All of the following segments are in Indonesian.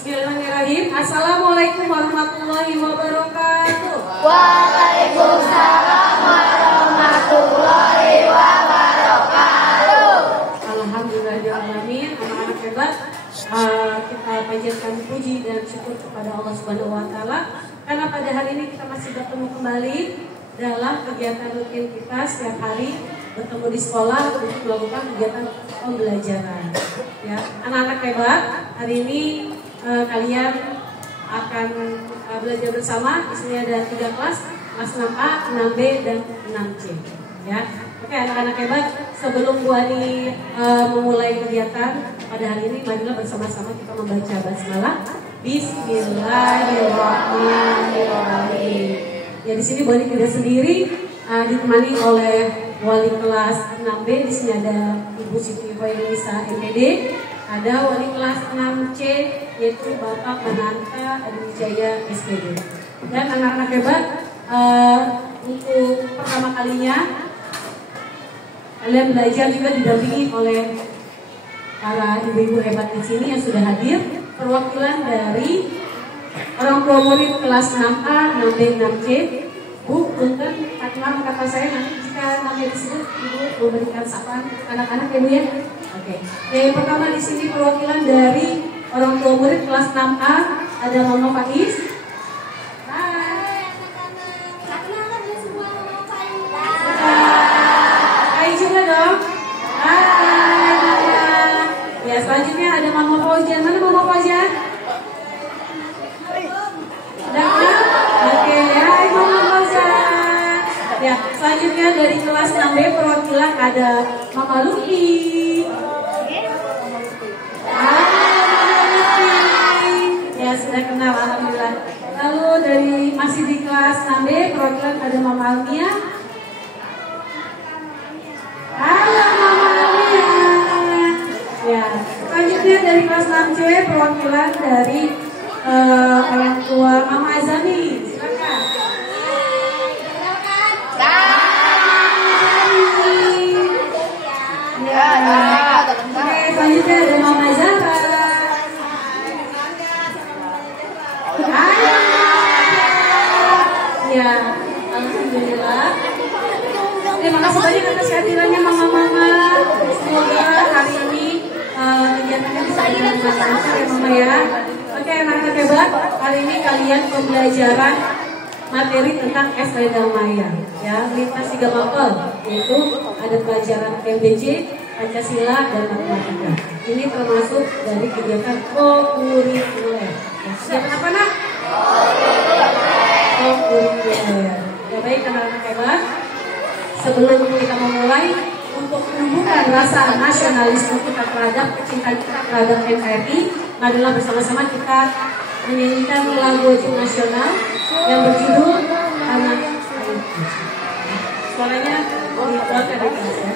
Bismillahirrahmanirrahim. Assalamualaikum warahmatullahi wabarakatuh. Waalaikumsalam warahmatullahi wabarakatuh. Alhamdulillahirrahmanirrahim. Anak-anak hebat, kita panjatkan puji dan syukur kepada Allah Subhanahu wa Ta'ala karena pada hari ini kita masih bertemu kembali dalam kegiatan rutin kita setiap hari bertemu di sekolah untuk melakukan kegiatan pembelajaran. Ya, anak-anak hebat, hari ini kalian akan belajar bersama. Di sini ada 3 kelas, kelas 6A, 6B, dan 6C. Ya, oke anak-anak hebat. Sebelum Bu Ani memulai kegiatan pada hari ini, marilah bersama-sama kita membaca basmalah. Bismillahirrahmanirrahim. Ya, di sini Bu Ani tidak sendiri, ditemani oleh wali kelas 6B. Di sini ada Ibu Siti Hoirunisa MPD. Ada wali kelas 6C yaitu Bapak Mananta Adiwijaya SPD. Dan anak-anak hebat, untuk pertama kalinya kalian belajar juga didampingi oleh para ibu-ibu hebat di sini yang sudah hadir, perwakilan dari orang tua murid kelas 6A, 6B, 6C. Bu, punten, kata saya nanti jika namanya disebut Ibu memberikan sapaan anak-anak ya Bu ya. Oke. Yang pertama di sini perwakilan dari orang tua murid kelas 6A, ada Mama Faiz. Hai. Hai juga dong. Hai. Ya, selanjutnya ada Mama Fauzan. Mana Mama Fauzan? Oke, hai Mama Fauzan. Ya, selanjutnya dari kelas 6B perwakilan ada Mama Luki. Ya, sudah kenal alhamdulillah. Lalu dari masih di kelas 6B perwakilan ada Mama Almia. Halo Mama Almia. Ya, selanjutnya dari kelas 6C perwakilan dari orang tua Mama Azani. Silakan. Ya. Oke, selanjutnya ada Mama Zara. Ya, alhamdulillah. Terima kasih banyak atas kehadirannya mama-mama. Semoga hari ini kegiatannya bisa dengan lancar ya Mama ya. Oke, anak-anak hebat, hari ini kalian pembelajaran materi tentang SD dan Maya. Ya, lintas 3 mapel, yaitu ada pelajaran MBJ, Pancasila, dan matematika. Ini termasuk dari kegiatan co-kurikuler. Kegiatan apa nak? Co-kurikuler. Ya baik anak-anak hebat. Sebelum kita memulai, untuk menumbuhkan rasa nasionalisme kita terhadap kecintaan kita terhadap NKRI, marilah bersama-sama kita menyanyikan lagu wajib nasional yang berjudul Tanah Airku. Suaranya dikuatkan dari kelas ya.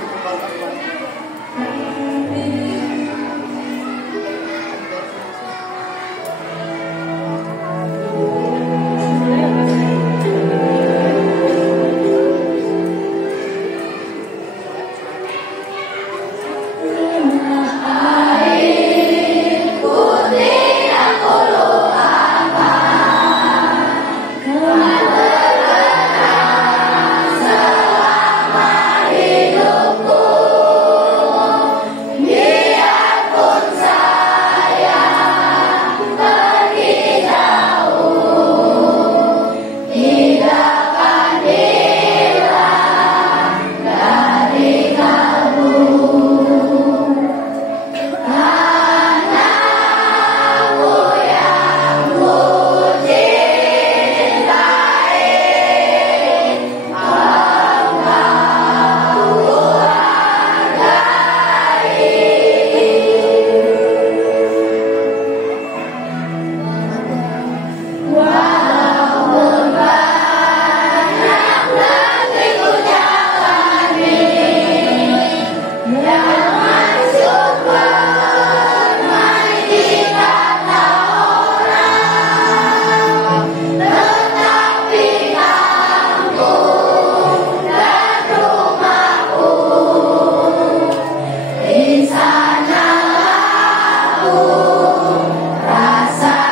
Rasa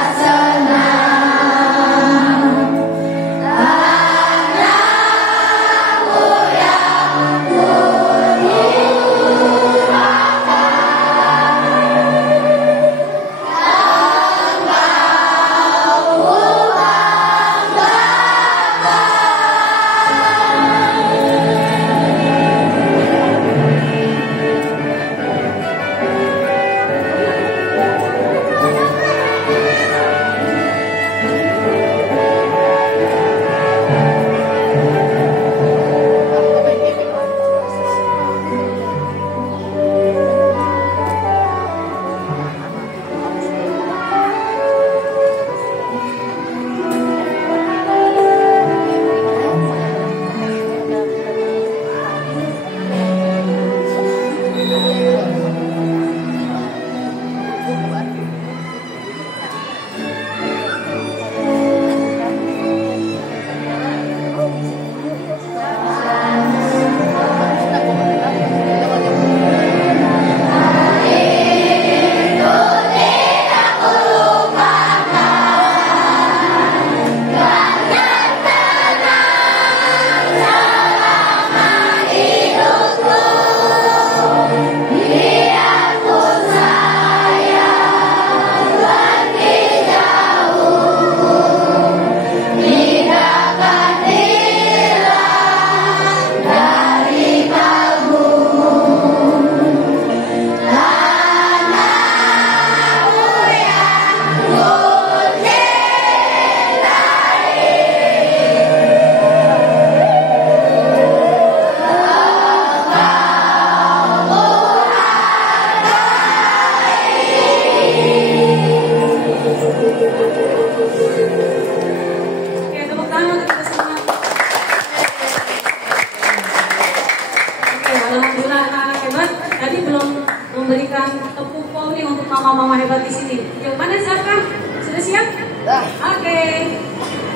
mama-mama hebat di sini. Yang mana siapa? Sudah siap? Dah. Oke.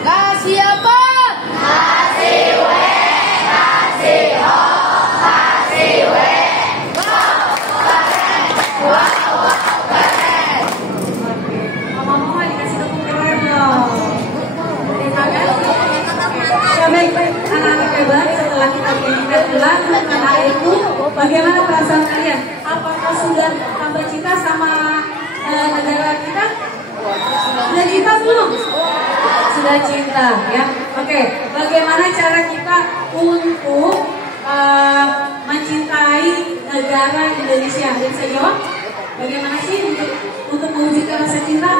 Kasih apa? Kasih we, kasih ho, kasih we. Wow, keren. Oke. Mama-mama dikasih tepuk keren loh. Terima kasih. Ya baik, anak-anak hebat, setelah kita mengingat gelar tanah airku, bagaimana perasaan kalian? Apakah sudah tambah cinta sama negara kita? Sudah cinta belum? Sudah cinta ya. Oke, bagaimana cara kita untuk mencintai negara Indonesia? Ada bisa jawab? Bagaimana sih untuk mewujudkan rasa cinta?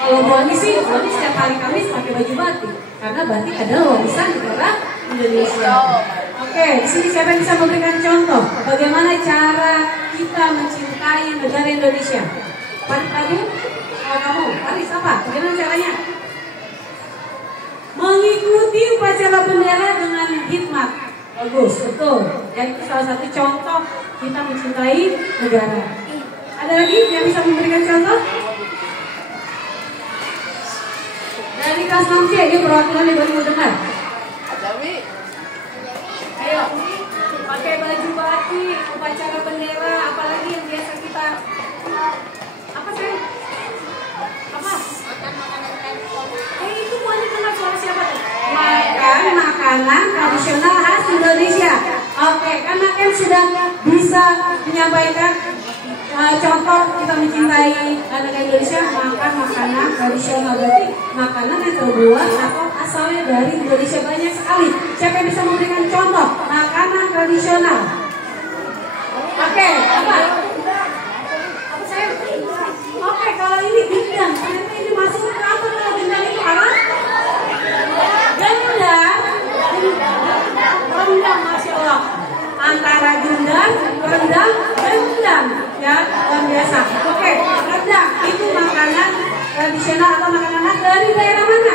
Kalau Boni sih, Boni setiap hari Kamis pakai baju batik karena batik adalah warisan negara Indonesia. Oke, di sini siapa yang bisa memberikan contoh bagaimana cara kita mencintai negara Indonesia? Tadi, kalau kamu, Aris apa? Bagaimana caranya? Mengikuti upacara bendera dengan hikmat. Bagus, betul. Dan itu salah satu contoh kita mencintai negara. Ada lagi yang bisa memberikan contoh? Dari kelas 6C, dia perwakilan yang baru mau dengar. Ayo, pakai baju batik, upacara bendera, apalagi yang biasa kita apa sih? Apa? Itu buahnya dengar suara siapa tuh? Makan makanan tradisional khas Indonesia. Oke, karena M sudah bisa menyampaikan contoh kita mencintai negara Indonesia, makan makanan tradisional. Berarti makanan yang terbuat atau asalnya dari Indonesia banyak sekali. Siapa yang bisa memberikan contoh makanan tradisional? Oke, apa? Apa saya? Oke, kalau ini gendang, ternyata ini masuk ke apa kalau gendang itu apa? Gendang, rendang, masya Allah. Antara gendang, rendang, gendang, ya luar biasa. Oke, rendang itu makanan tradisional atau makanan khas dari daerah mana?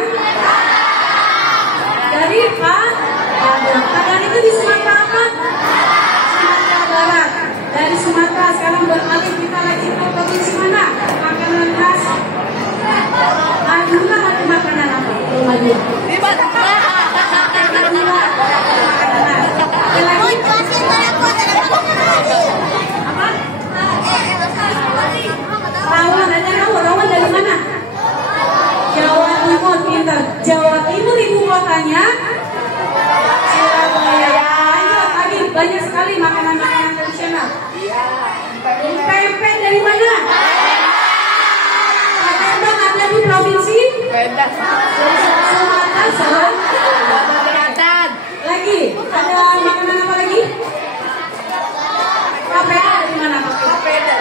Dari Padang. Padang itu di Sumatera apa? Sumatera Barat. Dari Sumatera sekarang beralih kita lagi ke provinsi mana? Makanan khas Madura atau makanan apa? Madura. Di Madura. Apa? Rawon, ada rawon dari mana? Jawa Timur, pintar. Jawa Timur ibu kotanya Surabaya. Lanjut lagi, banyak sekali makanan-makanan tradisional. Pempek dari mana? Palembang ada di provinsi Sumatera Selatan. Lagi, ada makanan apa lagi? Papeda dari mana? Papeda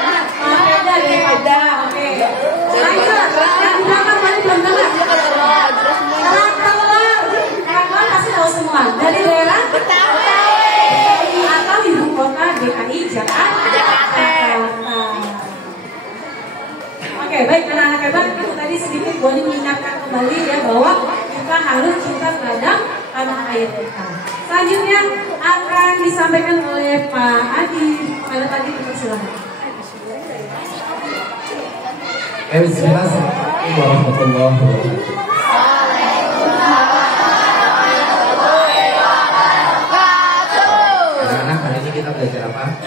dari Papua. Oke. Lanjut, yang belakang mana belum dengar? Kerak telur pasti tahu semua. Dari daerah Betawi atau ibu kota DKI Jakarta. Oke, baik anak-anak hebat, itu tadi sedikit Boni mengingatkan kembali ya bahwa kita harus cinta terhadap tanah air kita. Selanjutnya akan disampaikan oleh Pak Adi. Pada tadi dipersilakan. Bismillah. Assalamualaikum warahmatullahi wabarakatuh. Anak-anak, hari ini kita belajar apa?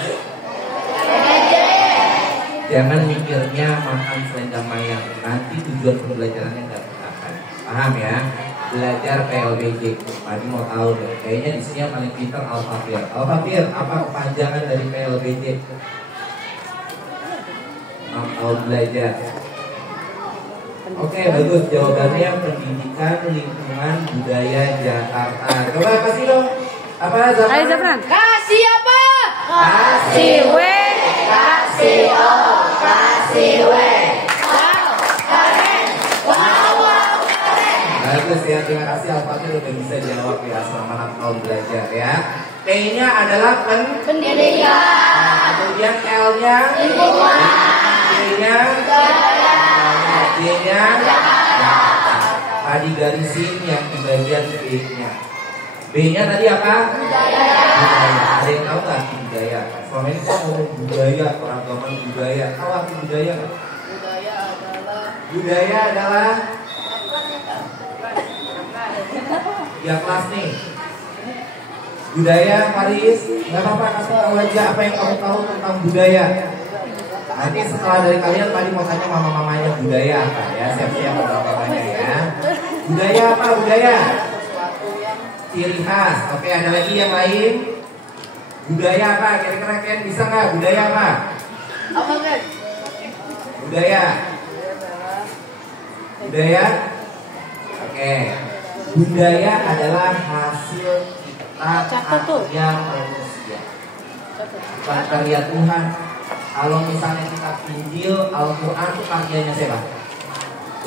Jangan mikirnya makan selendang mayang. Nanti tujuan pembelajarannya nggak akan paham ya. Belajar PLBJ. Tadi mau tahu deh. Kayaknya di sini yang paling pintar Al-Fafir. Al-Fafir, apa kepanjangan dari PLBJ? Mau belajar. Oke, bagus. Jawabannya Pendidikan Lingkungan Budaya Jakarta. Coba kasih dong. Apa Zafran? Ayo Zafran. Kasih apa? Kasih W, kasih O, kasih W. Wow, keren. Wow, keren. Bagus ya, terima kasih Al-Fatih udah bisa jawab ya selama 6 tahun belajar ya. P-nya adalah Pendidikan. kemudian L-nya Lingkungan. D-nya Budaya. D-nya tadi garisin yang di bagian B-nya. B-nya tadi apa? Budaya. Ada yang tahu nggak arti budaya? Selama ini saya ngomong budaya, keragaman budaya. Tahu arti budaya nggak? Budaya adalah ya kelas nih. Budaya Paris, nggak apa-apa, kasih tahu aja apa yang kamu tahu tentang budaya. Nanti setelah dari kalian tadi mau tanya mama-mamanya budaya apa ya, siap-siap mama-mamanya ya. Budaya apa budaya? Ciri khas. Oke, ada lagi yang lain? Budaya apa? Kira-kira kalian bisa nggak? Budaya apa? Apa guys? Budaya. Budaya. Oke. Budaya adalah hasil cipta karya manusia. Bukan karya Tuhan. Kalau misalnya kita Injil, Al-Quran itu karyanya siapa?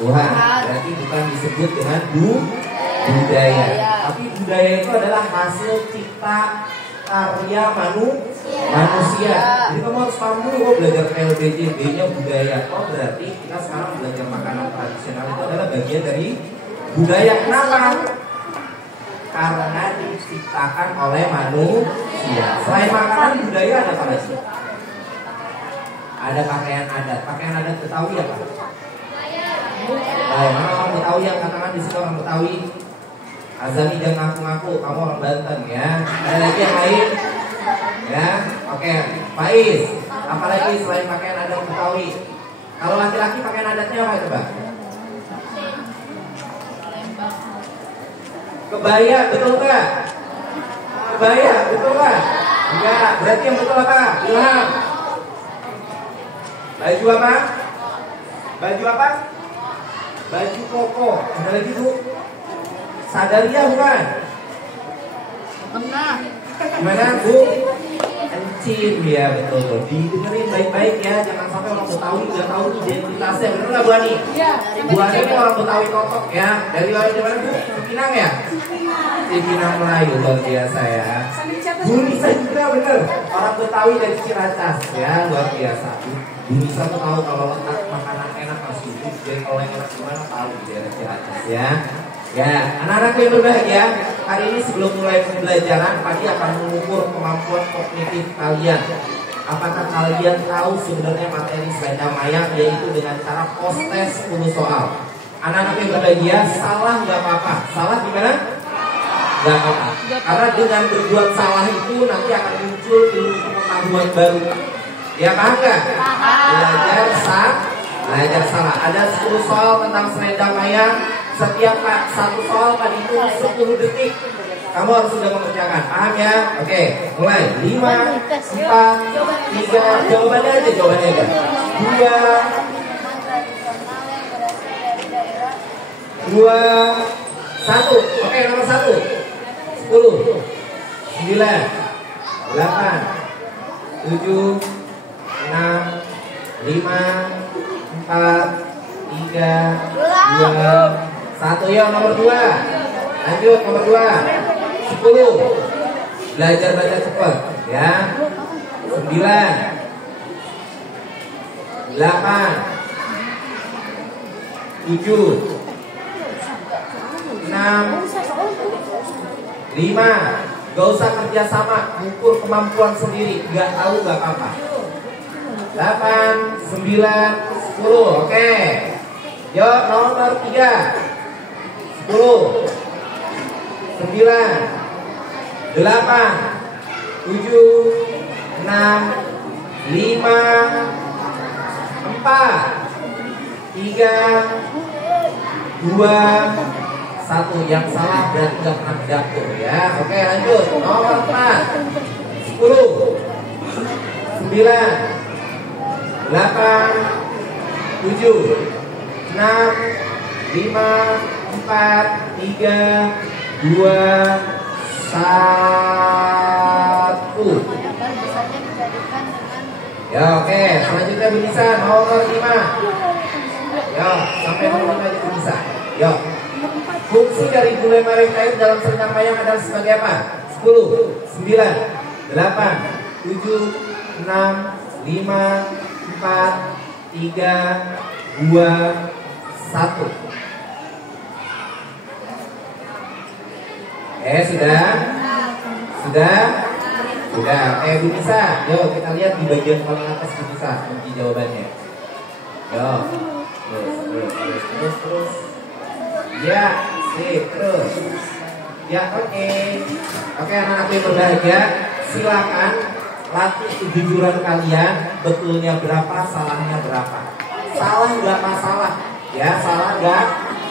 Tuhan. Berarti bukan disebut dengan budaya. Tapi budaya itu adalah hasil cipta karya manusia. Jadi kamu harus paham dulu, belajar PLBJ, B-nya budaya. Oh berarti kita sekarang belajar makanan tradisional itu adalah bagian dari budaya. Kenapa? Karena diciptakan oleh manusia. Selain makanan, budaya ada apa lagi? Ada pakaian adat. Pakaian adat Betawi apa? Baik, mana orang Betawi yang katakan di sini orang Betawi? Azani jangan ngaku-ngaku, kamu orang Banten ya. Ada lagi yang lain? Ya, oke. Faiz, apalagi selain pakaian adat Betawi? Kalau laki-laki pakaian adatnya apa coba? Kebaya, betul nggak? Kebaya, betul nggak? Enggak, berarti yang betul apa? Ilham. Baju apa? Baju apa? Baju koko. Ada lagi bu? Sadaria bukan? Benar. Gimana bu? Encim ya betul. Didengerin baik-baik ya. Jangan sampai orang Betawi nggak tahu identitasnya. Bener nggak Bu Ani? Iya. Bu Ani ini orang Betawi kotok ya. Dari mana bu? Pinang ya? Di Pinang Melayu luar biasa ya. Bu Nisa juga bener. Orang Betawi dari Ciracas ya luar biasa. Bu Nisa tuh tahu kalau letak makanan enak harus duduk. Jadi kalau yang enak gimana tahu di daerah Ciracas ya. Ya, anak-anak yang berbahagia, hari ini sebelum mulai pembelajaran, Padi akan mengukur kemampuan kognitif kalian. Apakah kalian tahu sebenarnya materi selendang mayang, yaitu dengan cara post test 10 soal. Anak-anak yang berbahagia, salah nggak apa-apa. Salah gimana? Nggak apa-apa. Karena dengan berbuat salah itu nanti akan muncul ilmu pengetahuan baru. Ya paham nggak? Belajar salah. Ada 10 soal tentang selendang mayang. Setiap satu soal tadi itu 10 detik. Kamu harus sudah mengerjakan. Paham ya? Oke, mulai. 5, 4, 3. Jawabannya aja. 2, 1. Oke, nomor 1. 10, 9, 8, 7, 6, 5, 4, 3, 2, 1. Ya nomor 2. Lanjut nomor 2. 10. Belajar baca cepat ya. 9, 8, 7, 6, 5. Gak usah kerja sama, ukur kemampuan sendiri. Gak tahu gak apa-apa. 8, 9, 10, 10. Oke. Yuk nomor 3. 10, 9, 8, 7, 6, 5, 4, 3, 2, 1. Yang salah berarti nggak pernah di dapur ya. Oke lanjut. Nomor 4, 10, 9, 8, 7, 6, 5, 4, 3, 2, 1. Ya oke, selanjutnya bisa nomor 5. Ya, sampai nomor 5 aja bisa. Ya. Fungsi dari gulai merek cair dalam selendang mayang adalah sebagai apa? 10, 9, 8, 7, 6, 5, 4, 3, 2, 1. Sudah? Sudah? Sudah. Bu Nisa, yuk kita lihat di bagian paling atas Bu Nisa kunci jawabannya. Yuk. Terus. Ya, sip, terus. Ya, oke. Oke, anak-anak yang berbahagia, silakan latih kejujuran kalian, betulnya berapa, salahnya berapa. Salah nggak masalah, ya salah nggak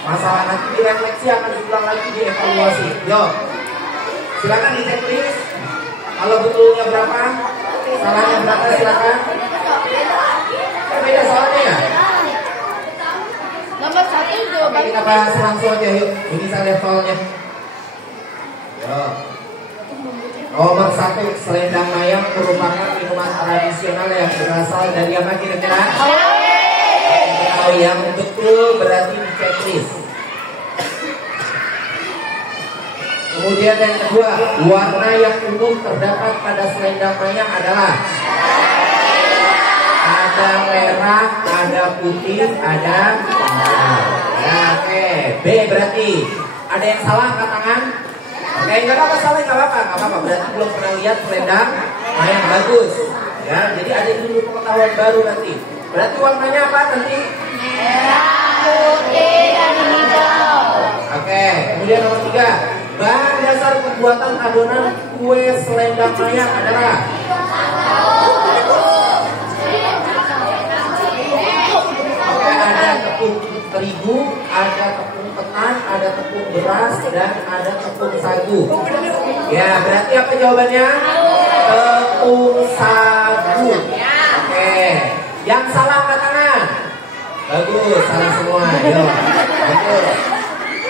masalah. Nanti di refleksi akan diulang lagi, dievaluasi. Yuk, silakan di checklist. Kalau betulnya berapa, salahnya berapa, silakan. Beda soalnya ya. Nomor 1 jawaban. Kita bahas langsung aja yuk. Ini saya lihat soalnya. Yuk. Nomor 1, selendang mayang merupakan minuman tradisional yang berasal dari apa kira-kira? Kalau yang betul berarti di checklist. Kemudian yang kedua, warna yang umum terdapat pada selendang mayang adalah ada merah, ada putih, ada hitam. Ya, oke. B berarti ada yang salah angkat tangan. Oke, nggak apa-apa salah, nggak apa-apa. Berarti belum pernah lihat selendang mayang bagus. Ya, jadi ada dulu pengetahuan baru nanti. Berarti warnanya apa nanti? Merah, putih, dan hijau. Oke, kemudian nomor 3. Bahan dasar pembuatan adonan kue selendang mayang adalah ada tepung terigu, ada tepung ketan, ada tepung beras, dan ada tepung sagu. Ya, berarti apa jawabannya? Tepung sagu. Oke. Yang salah angkat tangan. Bagus, salah semua. Yo. Betul.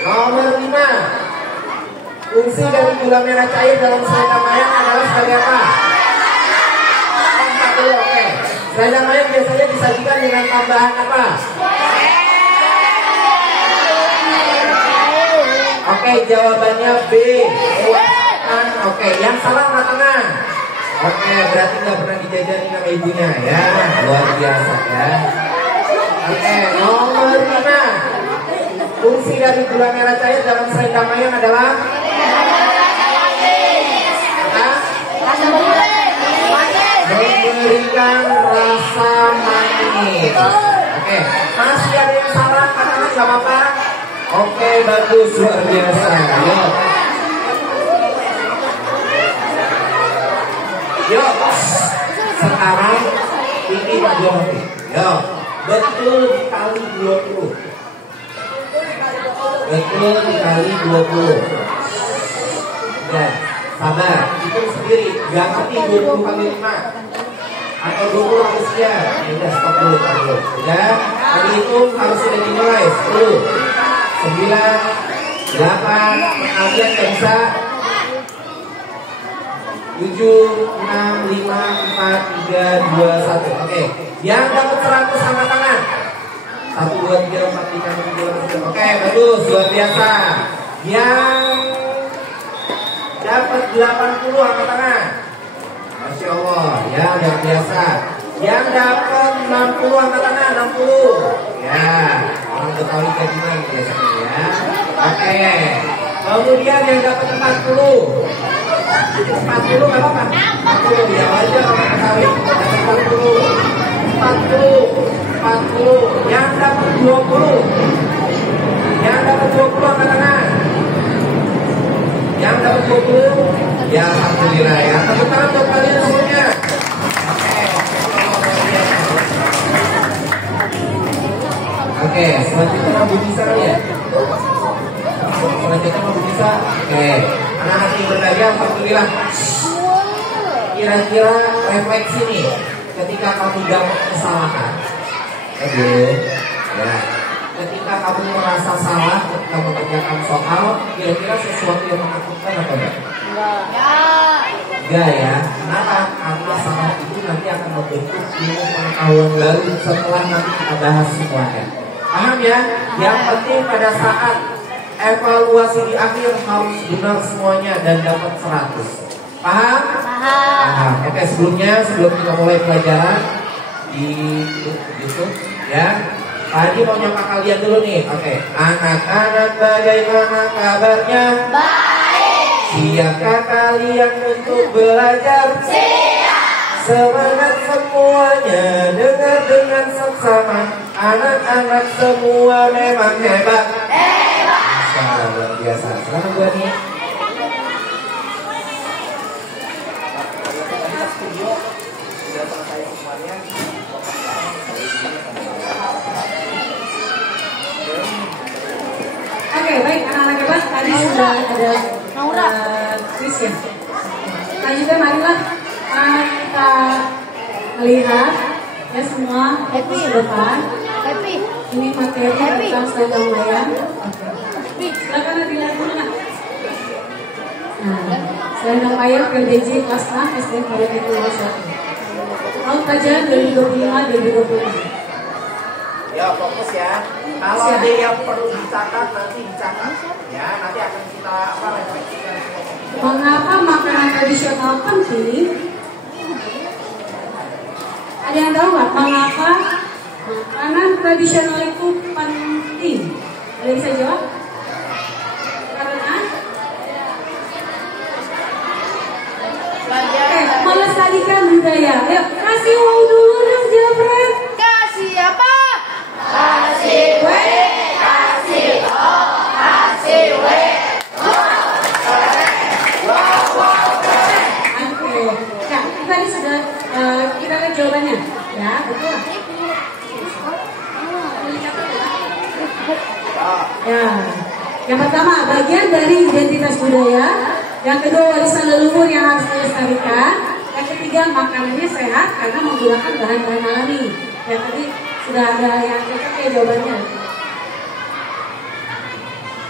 Nomor 5. Fungsi dari gula merah cair dalam selendang mayang adalah sebagai apa? Oke. Selendang mayang biasanya disajikan dengan tambahan apa? Oke, jawabannya B. Oke, yang salah angkat tangan. Oke, berarti nggak pernah dijajani sama ibunya ya, luar biasa ya. Oke, nomor 5. Fungsi dari gula merah cair dalam selendang mayang adalah memberikan rasa manis. Oke, masih ada yang salah katakan nggak apa-apa. Oke, bagus, luar biasa. Yuk, sekarang ini berarti. Yuk, betul dikali 20. Betul dikali 20. Ya, sabar, hitung sendiri. Gak ngerti 20 kali 5 atau 20 kali sekian. Ya udah, stop dulu. Udah, tadi itu harus sudah dimulai. 10, 9, 8, kalian bisa 7, 6, 5, 4, 3, 2, 1. Oke, yang dapat 100 angkat tangan. 1, 2, 3, 4, 5, 6, 7, 8. Oke, bagus, luar biasa. Yang dapat 80 angkat tangan. Masya Allah, ya luar biasa. Yang dapat 60 angkat tangan, 60. Ya, orang Betawi kayak gimana biasanya ya. Oke, kemudian yang dapat 40. 40 nggak apa-apa. 40 ya wajar orang Betawi. 40. 40. Yang dapat 20. Yang dapat 20 angkat tangan. Yang dapat 20. Ya alhamdulillah ya. Tepuk tangan untuk kalian semuanya. Oke, selanjutnya Ibu Bisa ya. Selanjutnya Ibu Bisa. Oke, anak-anak yang berdagang alhamdulillah. Kira-kira refleksi nih, ketika kamu dapat kesalahan, ya, ketika kamu merasa salah, ketika mengerjakan soal, kira-kira sesuatu yang menakutkan atau enggak? Enggak ya. Kenapa? Karena salah itu nanti akan membentuk ilmu pengetahuan baru setelah nanti kita bahas semuanya. Paham ya? Yang penting pada saat evaluasi di akhir harus benar semuanya dan dapat 100. Paham? Paham. Oke, sebelum kita mulai pelajaran di YouTube ya, Pak Haji mau nyapa kalian dulu nih. Oke, anak-anak bagaimana kabarnya? Baik. Siapkah kalian untuk belajar? Siap. Semangat semuanya, dengar dengan seksama. Anak-anak semua memang hebat. Hebat. Masya luar biasa. Selamat buat nih. Oke, baik anak-anak hebat, tadi sudah ada quiz ya. Selanjutnya marilah kita melihat ya semua fokus ke depan. Ini materi tentang selendang mayang. Silakan dilihat dulu nak. Nah, selendang mayang PDJ kelas 6 SD Kabupaten Lombok. Tahun pelajaran 2025-2026. Ya fokus ya. Kalau ada yang perlu dicatat nanti dicatat. Ya nanti akan kita refleksikan. Mengapa makanan tradisional penting? Ada yang tahu nggak mengapa makanan tradisional itu penting? Ada bisa jawab? Karena melestarikan budaya. Ayo kasih wow dulu dong jawab. Kasih apa? Kasih W, kasih O, kasih W. Oke, ya tadi sudah kita lihat jawabannya, ya betul. Ya, yang pertama bagian dari identitas budaya, yang kedua warisan leluhur yang harus dilestarikan, yang ketiga makanannya sehat karena menggunakan bahan-bahan alami. Yang tadi sudah ada yang cocok ya jawabannya.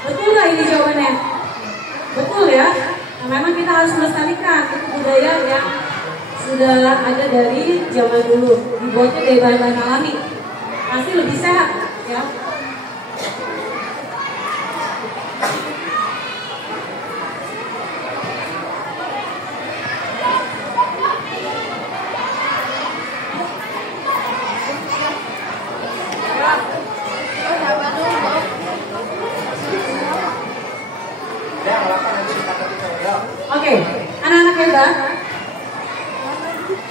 Betul nggak ini jawabannya? Betul ya. Nah, memang kita harus melestarikan itu budaya yang sudah ada dari zaman dulu, dibuatnya dari bahan-bahan alami, pasti lebih sehat ya. Oke, anak-anak hebat.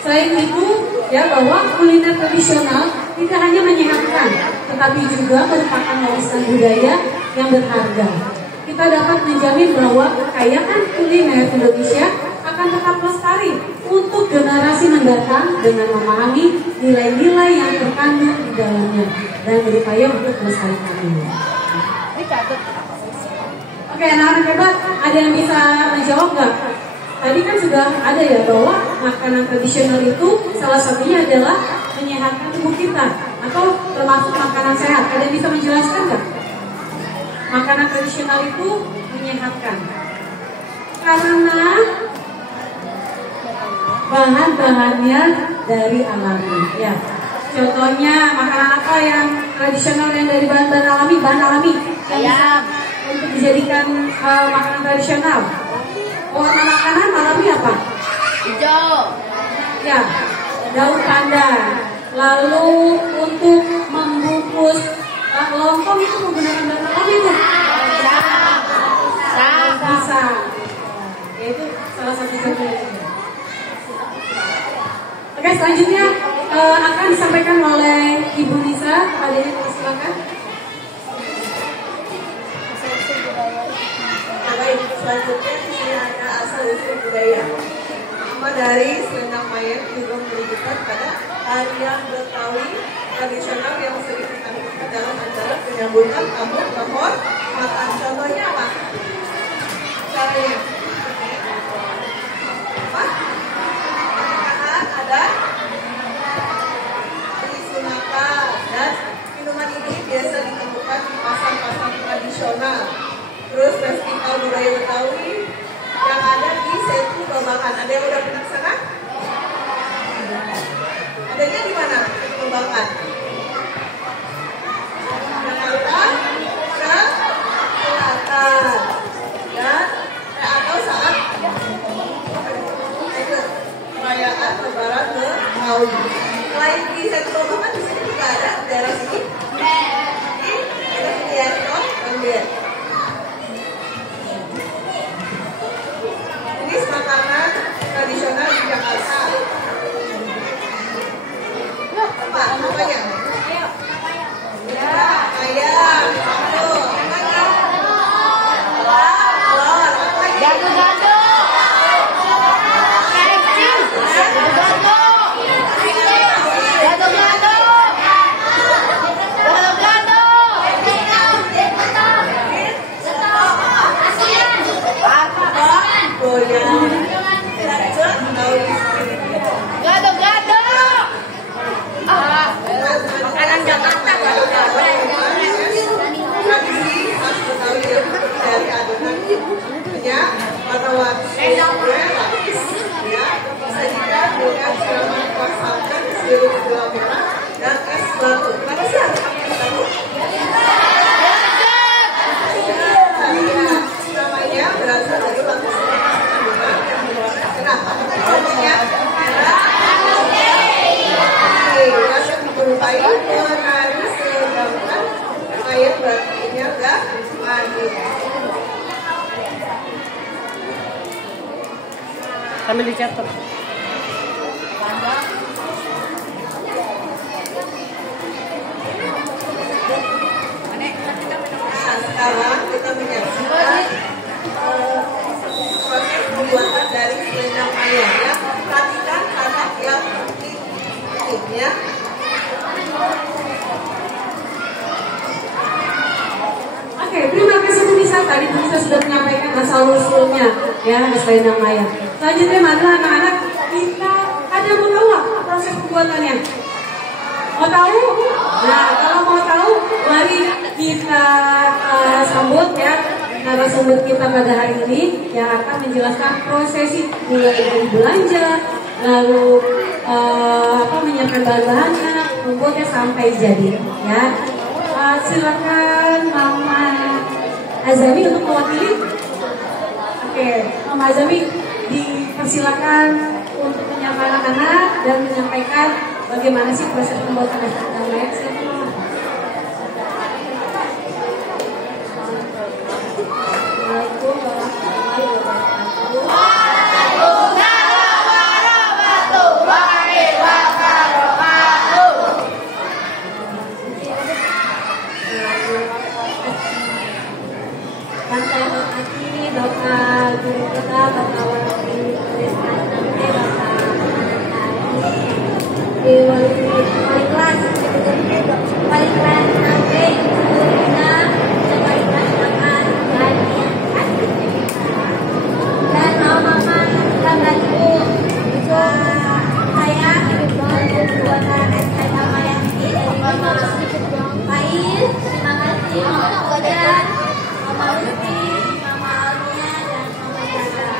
Selain itu, ya bahwa kuliner tradisional tidak hanya menyehatkan, tetapi juga merupakan warisan budaya yang berharga. Kita dapat menjamin bahwa kekayaan kuliner Indonesia akan tetap lestari untuk generasi mendatang dengan memahami nilai-nilai yang terkandung di dalamnya dan berupaya untuk melestarikannya. Oke, anak-anak hebat, ada yang bisa menjawab nggak? Tadi kan sudah ada ya bahwa makanan tradisional itu salah satunya adalah menyehatkan tubuh kita atau termasuk makanan sehat. Ada yang bisa menjelaskan nggak? Makanan tradisional itu menyehatkan karena bahan-bahannya dari alami. Ya, contohnya makanan apa yang tradisional yang dari bahan-bahan alami? Bahan alami yang bisa untuk dijadikan makanan tradisional. Warna makanan alami apa? Hijau. Ya, daun pandan. Lalu untuk membungkus lontong itu menggunakan bahan alami itu. Pisang. Ya, itu salah satu contohnya. Oke, selanjutnya akan disampaikan oleh Ibu Nisa. Adanya silakan. Baik, selanjutnya di sini ada asal usul budaya. Nama dari selendang mayat juga menunjukkan pada tarian Betawi tradisional yang sering ditampilkan dalam acara penyambutan tamu lemon makan. Contohnya apa? Caranya? Apa? Ada disunahkan dan minuman ini biasa ditemukan di pasar-pasar tradisional. Terus festival budaya Betawi yang ada di Setu Babakan. Ada yang udah pernah ke sana? Adanya di mana? Setu Babakan. Jakarta Selatan. Dan atau saat perayaan Lebaran Betawi. Selain di Setu Babakan, di sini juga ada daerah sini. Ada sini ya, ambil. Ini makanan tradisional di Jakarta. Apa namanya? Ya, ayam. Telur. Gado-gado. Kencing. Gado-gado. Gado-gado. Gado-gado. Goyang. Gado-gado. Makanan Jakarta. Tradisi khas Betawi yang dari adonan punya warna-warni lapis ya, disajikan dengan siraman kuah santan, sirup gula merah dan es batu. Mana sih ada es batu? Namanya berasal dari lapisan kandungan yang berwarna kenapa? Warnanya merah. Rasa menyerupai penari sedangkan air batunya enggak manis. Sambil dicatat. Nah, sekarang kita menyaksikan proses pembuatan dari selendang mayat ya. Perhatikan anak yang ya. Oke, terima kasih Bu Nisa. Tadi Bu Nisa sudah menyampaikan asal usulnya ya selendang mayat. Selanjutnya mana anak-anak kita ada yang mau tahu nggak proses pembuatannya? Mau tahu? Nah, kalau mau tahu, mari kita sambut ya narasumber kita pada hari ini yang akan menjelaskan prosesi mulai dari belanja, lalu menyiapkan bahan-bahannya, membuatnya sampai jadi. Ya, silakan Mama Azami untuk mewakili. Oke, Mama Azami dipersilakan untuk menyapa anak-anak dan menyampaikan bagaimana sih proses pembuatan selendang mayat. Silakan Mama. Assalamualaikum warahmatullahi wabarakatuh. Dan saya hormati Bapak Guru kita, Bapak Wali Wali kelas nanti gurunya wali kelas makan dan mama dan ibu saya pembuatan selendang mayat ini dari Mama Faiz. Terima kasih Mama Kodan, Mama Luti, Mama Almia, dan Mama Yara.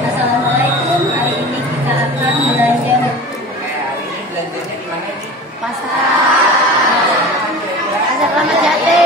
Assalamualaikum, hari ini kita akan belanja. Hari ini belanjanya di mana ini? Pasar Ramadjati.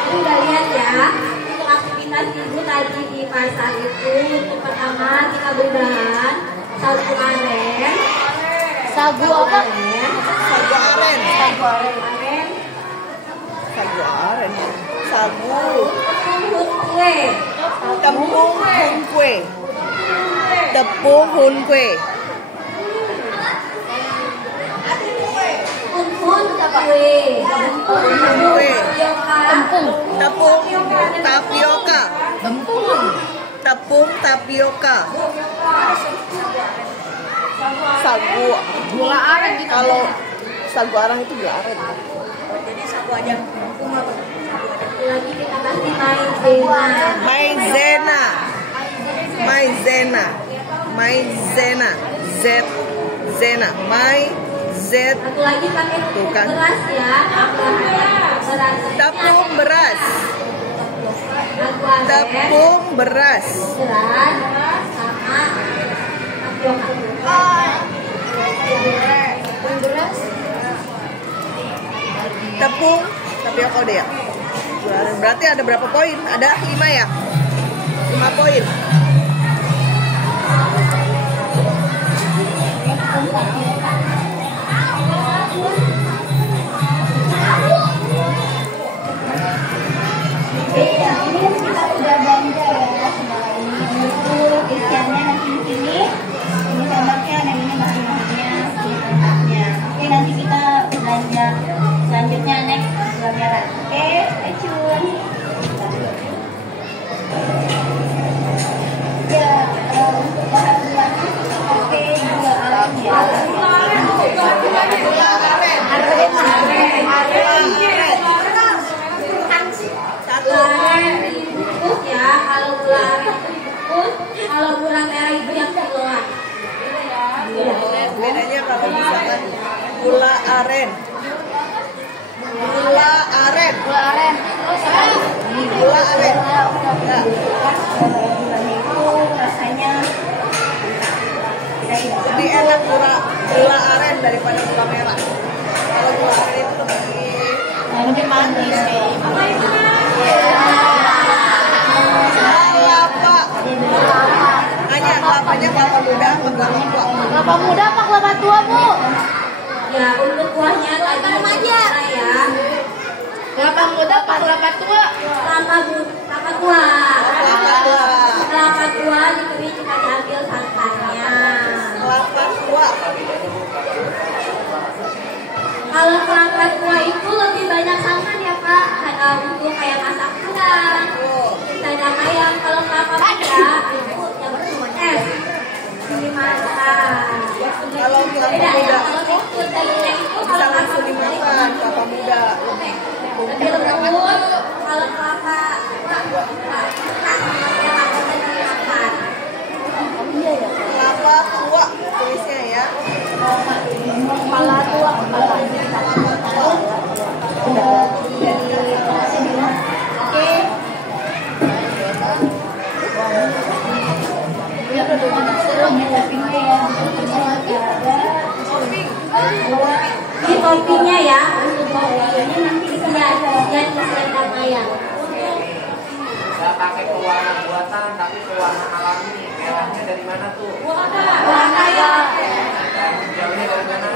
Ibu udah lihat ya, untuk aktivitas ibu tadi di pasar itu, untuk pertama kita beli bahan sagu aren. Sagu apa? Sagu aren. Sagu aren. Sagu aren. Sagu. Tepung kue. Tepung hun kue. Tepung hun kue. Tepung kue. Hun kue. Tepung. Tepung tapioka. Tepung tapioka. Sagu gula aren gitu. Kalau sagu aren itu gula aren. Jadi sagu aja. Lagi kita kasih maizena. Maizena. Maizena. Maizena. Zena. Satu lagi pakai beras ya. Tepung beras. Beras Tepung beras. sama beras. Tepung tapioka udah ya. Berarti ada berapa poin? Ada 5 ya? 5 poin. Iya, ini kita udah belanja ya semua ini. Untuk isiannya nanti di sini. Ini sendoknya dan ini masing-masingnya, ini tempatnya. Oke, nanti kita belanja selanjutnya next pelajaran. Oke, stay tune. Ya, untuk bahan buahnya kita pakai gula aren ya. Aren dibungkus ya, kalau gula aren itu dibungkus, kalau gula merah itu yang kiloan. Bedanya kalau misalkan gula aren. Gula aren. Gula aren. Gula aren. Nah, Gulanya itu rasanya lebih enak gula aren daripada gula merah. Kalau gula aren itu lebih manis sih. Kelapa. Hanya kelapanya kelapa muda atau kelapa tua? kelapa muda apa kelapa tua, Bu? Ya, untuk kuahnya tadi aja ya. Kelapa muda apa kelapa tua? Kelapa tua. Kelapa tua. Kelapa tua diberi kita diambil santannya. Kelapa tua. Kalau kelapa tua itu lebih banyak santan ya Pak, untuk kayak masak udang, kandang ayam. Kalau kelapa muda itu yang es, ini masak. Kalau kelapa Beda ya, muda kalau tekstur dagingnya itu bisa kalau langsung dimakan. Kelapa muda lebih lembut. Kalau kelapa tua yang akan dimakan. kelapa tua tulisnya ya. Kepala tua, kepala. Oke. Ini toppingnya ya, untuk toppingnya nanti disiapkan dan selendang ayam. Nggak pakai pewarna buatan tapi pewarna alami. Merahnya dari mana tuh? Warna ya. Hijaunya dari mana?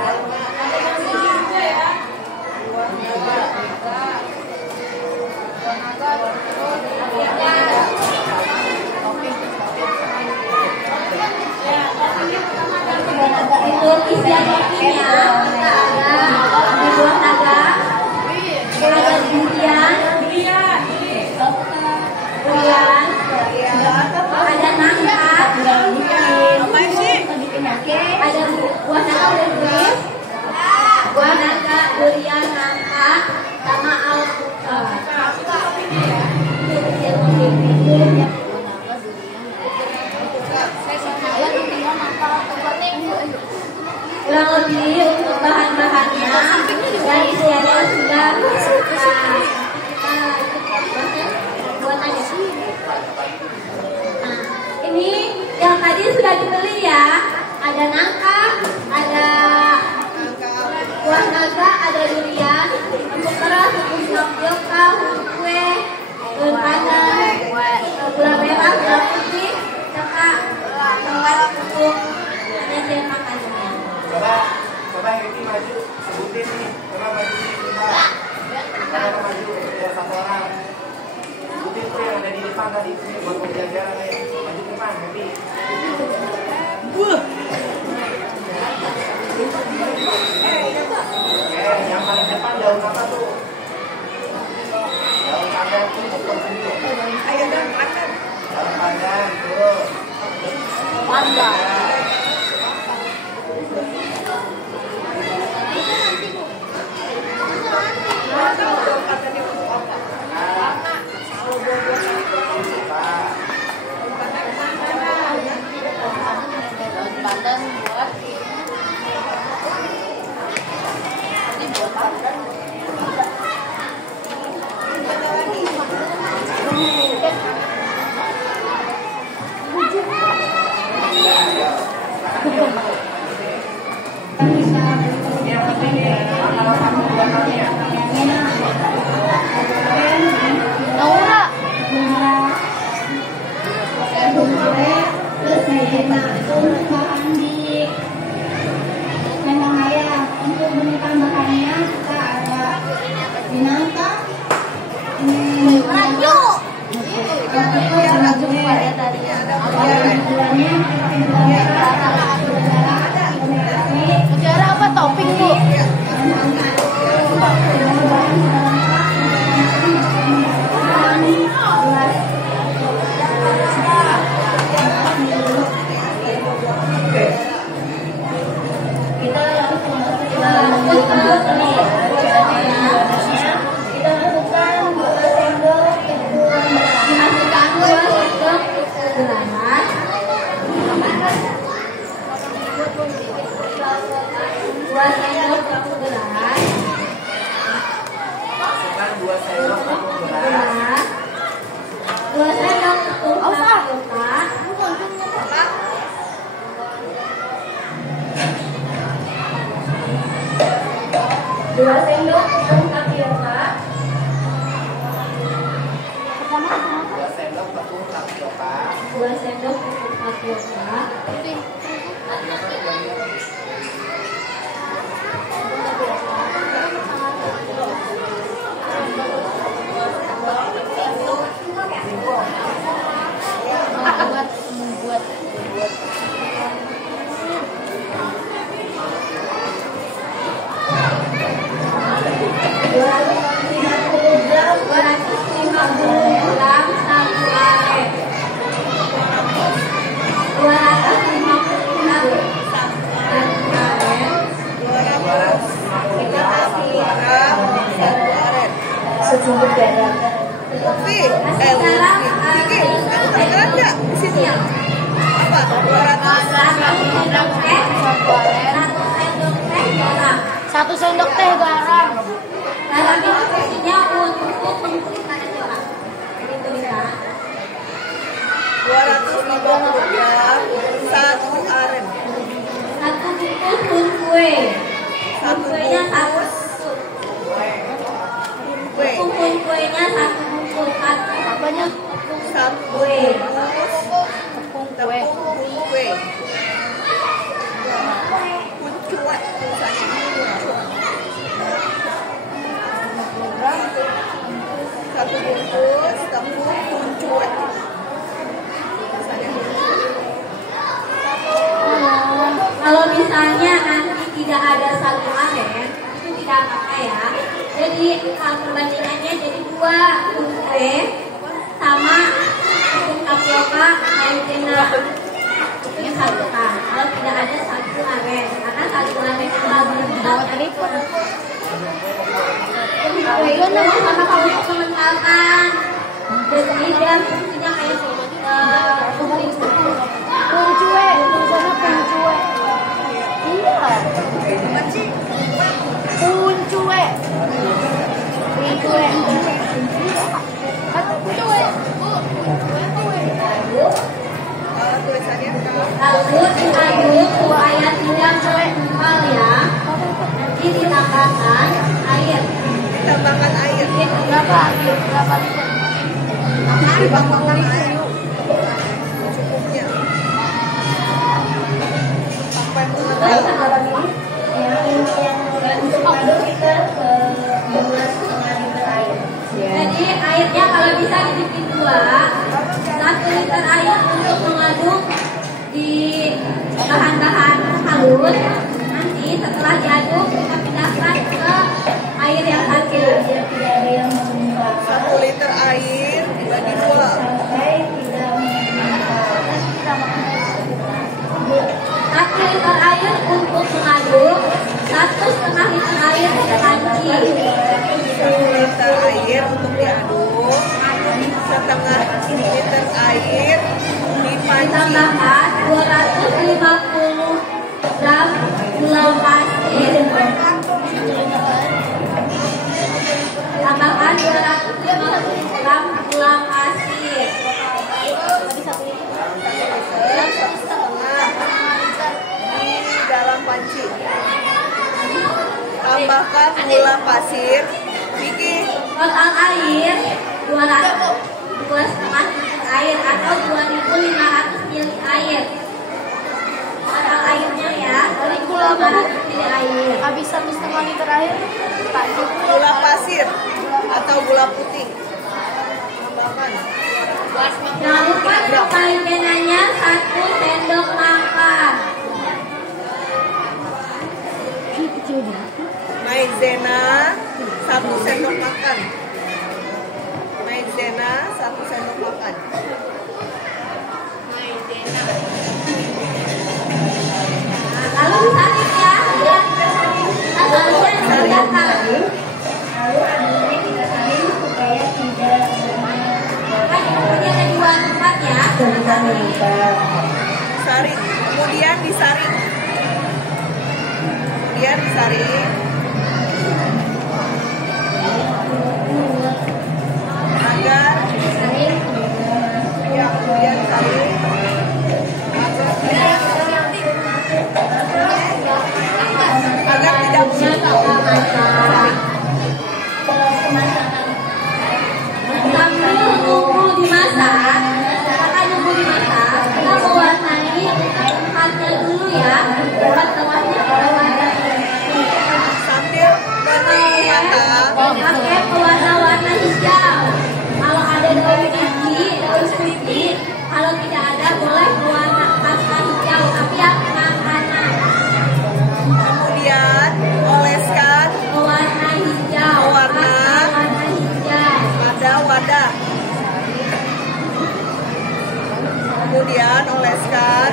Untuk isian toppingnya kita ada buah naga, ada durian, ada nangka, ada buah naga udah buah naga, durian, nangka, sama alpukat. Kurang lebih untuk bahan-bahannya dan isiannya sudah kita buat aja. Nah, ini yang tadi sudah dibeli ya. Ada nangka, ada buah naga, ada durian, untuk beras, untuk tapioka, untuk kue, di sini buat pembelajaran nih. Maju ke depan, Happy. Yang paling depan daun apa tuh? Daun pandan tuh Ayo daun pandan. daun pandan tuh. Pandan. Pandan buat ini buat pandan. Yang penting nih, kalau kamu buat kami ya. Naura. Memang ayah untuk menekan bahannya kita ada binangka ini Rajo. Negara apa topik Bu? kita langsung masuk ke kita masukkan 2 sendok tepung Dimasukkan 2 sendok tepung beras. 2 sendok tepung beras. Masukkan 2 sendok tepung beras. 2 sendok tepung tapioka. 2 sendok tepung tapioka. 2 sendok tepung tapioka. 2 sendok tepung tapioka. Buat secumber garam. Fi, Vicky, ada takaran nggak di situ? Apa? 1 sendok teh garam. Garam itu fungsinya untuk mengurangi itu ya. 250 gram, 1 aren. 1 bungkus pun kue. Kuenya 1 Kue. bungkus kuenya 1 bungkus 1 Apanya? kue. Tepung kue. Tepung kue. Kuncuat tulisannya. Satu bungkus tepung kuncuat. Kalau misalnya nanti tidak ada 1 aren, itu tidak apa-apa ya. Jadi perbandingannya jadi 2 kue sama tepung tapioka maizena. Itu 1 kan. Kalau tidak ada 1 aren, karena 1 aren itu bawa telepon. Itu namanya sama kamu mengenalkan. Jadi dia fungsinya kayak Puncue, tulisannya puncue. Iya. Puncue. Puncue. Kan puncue. Tulisannya lalu diaduk supaya tidak kental ya. Nanti ditambahkan air. tambahkan air. Berapa liter? Tambahkan air. Secukupnya. Sampai mengembang. Yang untuk aduk kita 2,5 liter air. Jadi airnya kalau bisa dibikin 2, 1 liter air untuk mengaduk di bahan-bahan halus. Nanti setelah diaduk kita pindahkan ke air yang 1. 1 liter air dibagi 2. 1 liter air untuk mengaduk, 1,5 liter air untuk panci. 1 liter air untuk diaduk, 1,5 liter air dipanci. Tambahkan 250 gram gula pasir. Tambahkan 250 gram gula pasir. Di dalam panci. Tambahkan gula pasir. Vicky, Total air 2,5 liter air atau 2.500 ml air. Total airnya ya 2.500 ml air. Habis setengah liter air, Pak. gula pasir atau gula putih. Tambahkan. Jangan lupa untuk maizenanya 1 sendok makan. Maizena 1 sendok makan. Maizena 1 sendok makan. Lalu disaring ya. Asalnya disaring. Lalu adonannya kita saring supaya tidak Kan ini ada 2 tempat ya. Saring. Kemudian disaring. Kemudian disaring. Agar ya, kemudian disaring. Agar tidak Sambil nunggu dimasak, kita mewarnai tempatnya dulu ya. Tempat tengahnya kita warnai. sambil matang. Pakai pewarna-warna hijau. Kalau ada daun putih. Kalau tidak ada boleh pewarna pasta hijau, tapi yang panas. Kemudian oleskan Pewarna hijau. Pewarna. Pasta warna hijau. pada wadah. Kemudian oleskan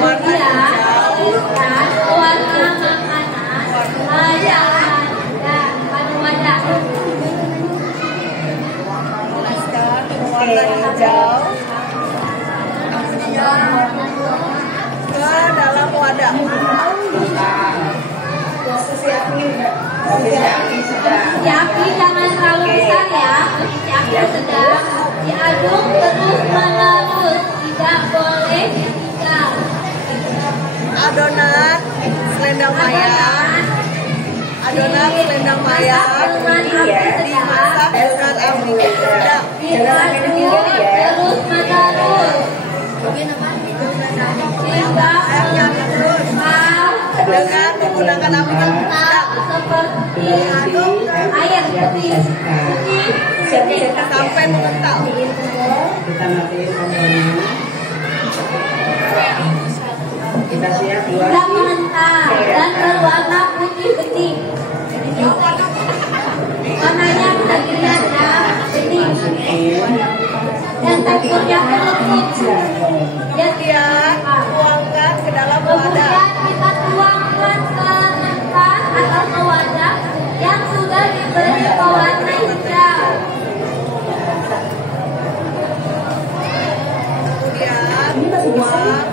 warna Kemudian hijau oleskan pewarna makanan pada wadah. oleskan warna hijau ke dalam wadah. Api jangan terlalu besar ya. Api sedang. Diaduk terus menerus. Tidak boleh ditinggal. Adonan selendang mayang. Adonan selendang mayang dimasak dengan api sedang. Diaduk terus menerus. Hingga Terus dengan menggunakan api kental seperti air putih. sampai mengental. Kita matiin kompornya. Kita siap Sudah mengental dan berwarna putih bening. Warnanya bisa dilihat ya, bening. Dan teksturnya lembut. Kemudian tuangkan ke dalam wadah. Kemudian kita tuangkan ke tempat atau ke wadah yang sudah diberi pewarna hijau. Kemudian tuang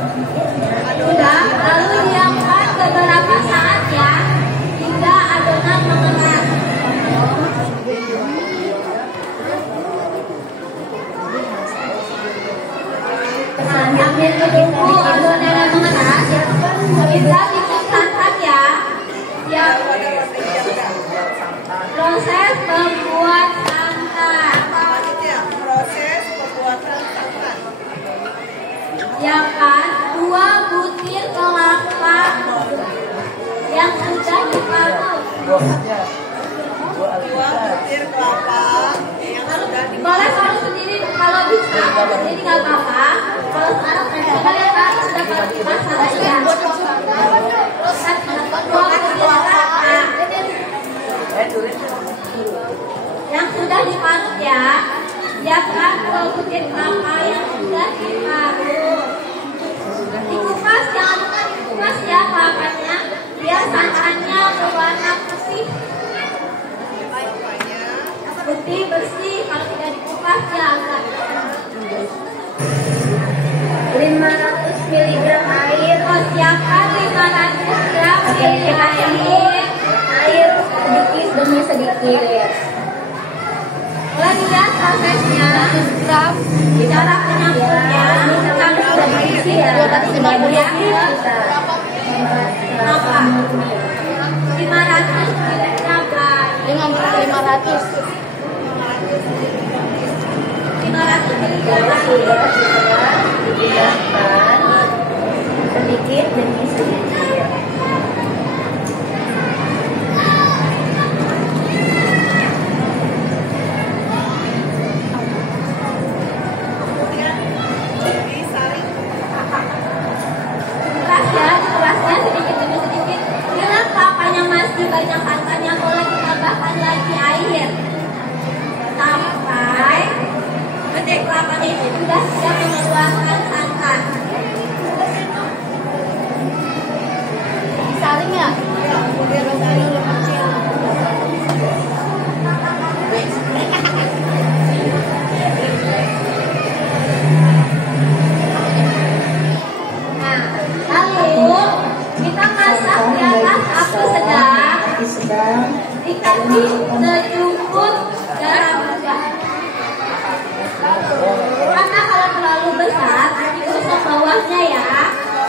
Sudah, lalu diamkan beberapa saat ya, hingga adonan mengenang. Sambil menunggu adonan mengenang, kita bikin santan ya. Ya, proses membuat santan. selanjutnya proses pembuatan santan. Siapkan 2 butir kelapa yang sudah diparut. 2 butir kelapa dimasak aja. Yang sudah diparut ya, siapkan 2 butir kelapa yang sudah diparut. Dikupas, jangan lupa dikupas ya kelapanya, biar santannya berwarna putih. Putih bersih, kalau tidak dikupas ya agak. 500 mg air, siapkan 500 gram air sedikit demi sedikit. Mulai dilihat prosesnya, cara penyampurnya, kita sudah berisi ya, 250 ya. Apa? 500 berapa? 500 sedikit demi sedikit. Kerasnya sedikit demi sedikit. Bila kelapanya masih banyak santannya, boleh ditambahkan lagi air sampai kelapanya itu sudah siap mengeluarkan santan. Disaring ya? Nah, lalu kita masak di atas api sedang, dikasih secukup garam juga. Karena kalau terlalu besar, digosok bawahnya ya.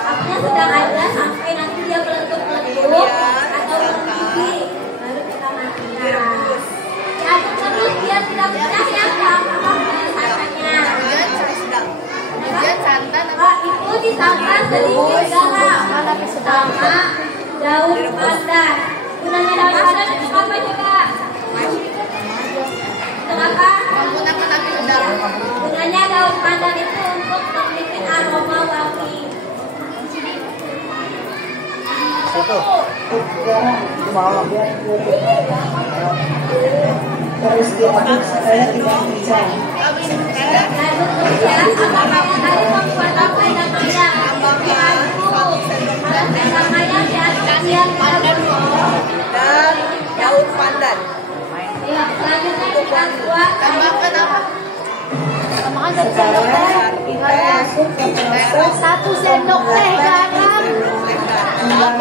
Apinya sedang aja sampai nanti dia meletup-letup atau mendidih, baru kita matikan. Diaduk terus biar tidak pecah ya santannya. Itu ditambah sedikit garam sama daun pandan. Gunanya daun pandan untuk apa juga? Kenapa? Gunanya daun pandan itu untuk membuat aroma wangi. Terus diaduk supaya tidak pecah. Aduk terus ya, sampai tadi membuat apa yang maya. Diaduk, kalau tidak maya diaduk biar tidak bocor. Dan daun pandan. Ya, selanjutnya kita buat Tambahkan apa? sekarang kita masuk ke proses 1 sendok teh garam. Dan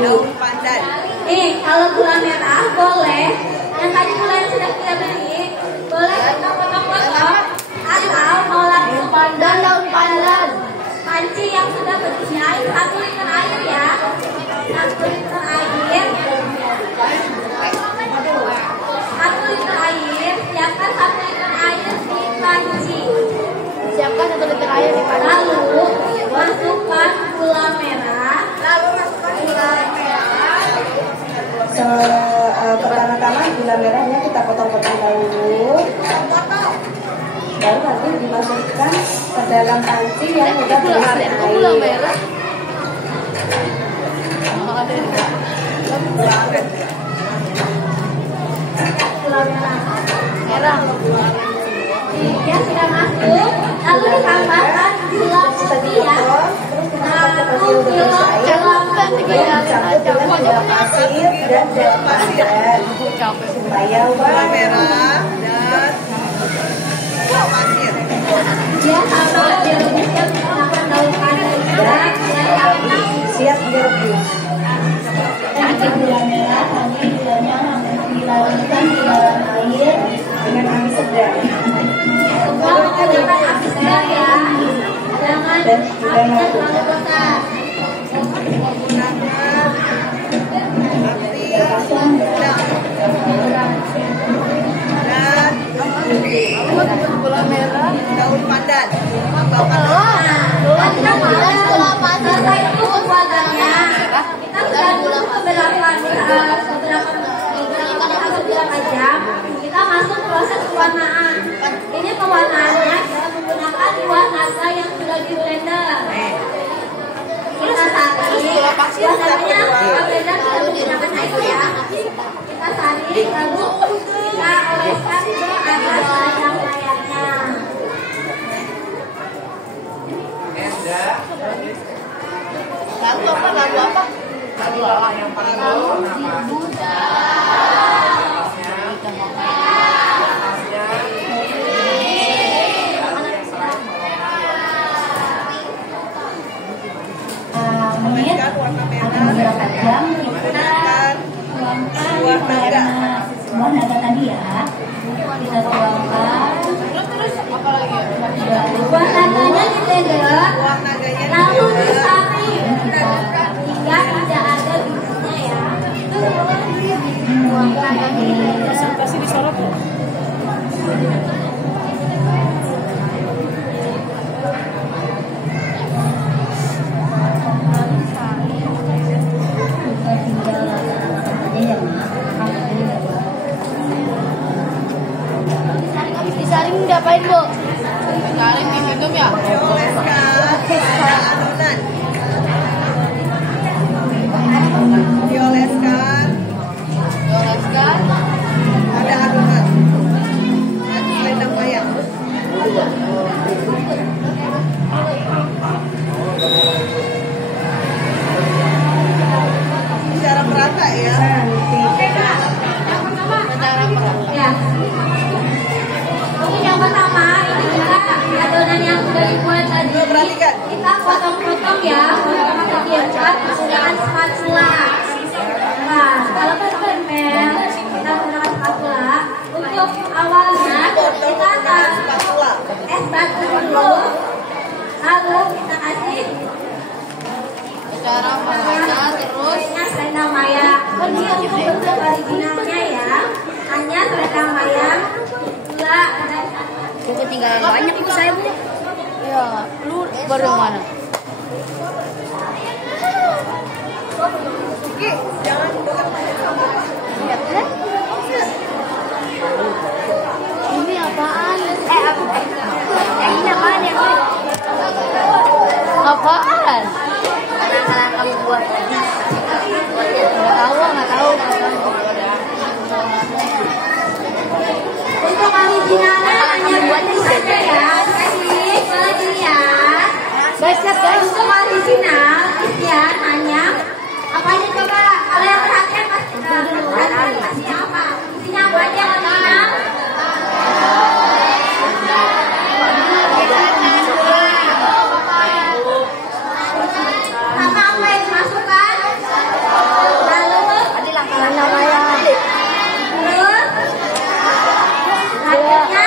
daun pandan. Nih, kalau gula merah boleh. Yang tadi gula yang sudah kita beli, boleh kita potong-potong atau mau langsung pandan daun pandan. Panci yang sudah berisi air 1 liter air ya. 1 liter air. 1 liter air, siapkan 1 liter air di panci. Siapkan 1 liter air di panci. Lalu masukkan gula merah. Pertama-tama gula merahnya kita potong-potong dahulu. Baru nanti dimasukkan ke dalam panci yang sudah berisi air. Gula merah. Merah. Ya sudah masuk. Lalu ditambahkan gula putih ya. 1 kilo Dicampur dengan gula pasir dan daun pandan supaya Gula wangi. merah dan gula pasir. Ya sama direbuskan menggunakan daun pandan juga. Siap direbus. Nanti gula merah, nanti gulanya dilarutkan di dalam air Dengan api sedang. Semua menggunakan api sedang ya. Jangan apinya terlalu besar. Dan gula merah, daun pandan. Gula pasir itu pembuatannya. Kita sudah dulu beberapa jam. Kita masuk proses pewarnaan. Ini pewarnaannya kita menggunakan pewarna yang sudah di blender. Saring ngapain, Bu? Saling diminum ya. Dioleskan adonan. Dioleskan. Ada adonan. Nanti selendang mayang. Secara merata ya. Oke Kak, yang pertama. Ya. Mungkin yang pertama ini juga adonan yang sudah dibuat tadi. Perhatikan. Kita potong-potong ya, potong-potong diangkat menggunakan spatula. Nah, kalau permen kita menggunakan spatula. Untuk awalnya kita akan es batu dulu, lalu kita kasih Cara merata terus selendang mayang. Ini untuk bentuk originalnya ya, hanya selendang mayang, gula dan Bu, ketinggalan banyak Bu saya, Bu. ya. Lu baru yang mana? Oke, jangan Ini apaan? Ini apaan ya, Bu? Apaan? Karena kamu buat tadi. Nggak tahu. untuk originalnya hanya buat ini saja ya. Kasih lagi ya. Untuk original isian hanya apa aja coba? Kalau yang perhatian pasti perhatian isinya apa? Isinya apa aja original? Sama apa yang dimasukkan? Lalu Selendang mayang. terus selanjutnya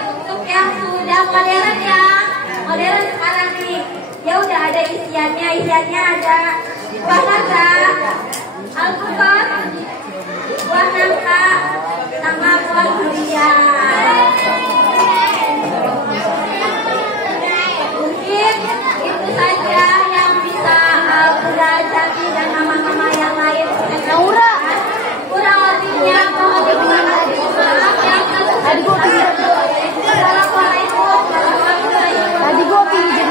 untuk yang sudah modern ya, modern sekarang nih, ya udah ada isiannya ada buah naga, alpukat, buah nangka, sama buah durian. Mungkin itu saja yang bisa Bunda Jati dan nama-nama yang lain. Naura. Kurang lebihnya mohon dimaafkan. Maaf yang Assalamualaikum warahmatullahi wabarakatuh. Tadi gua pinjam.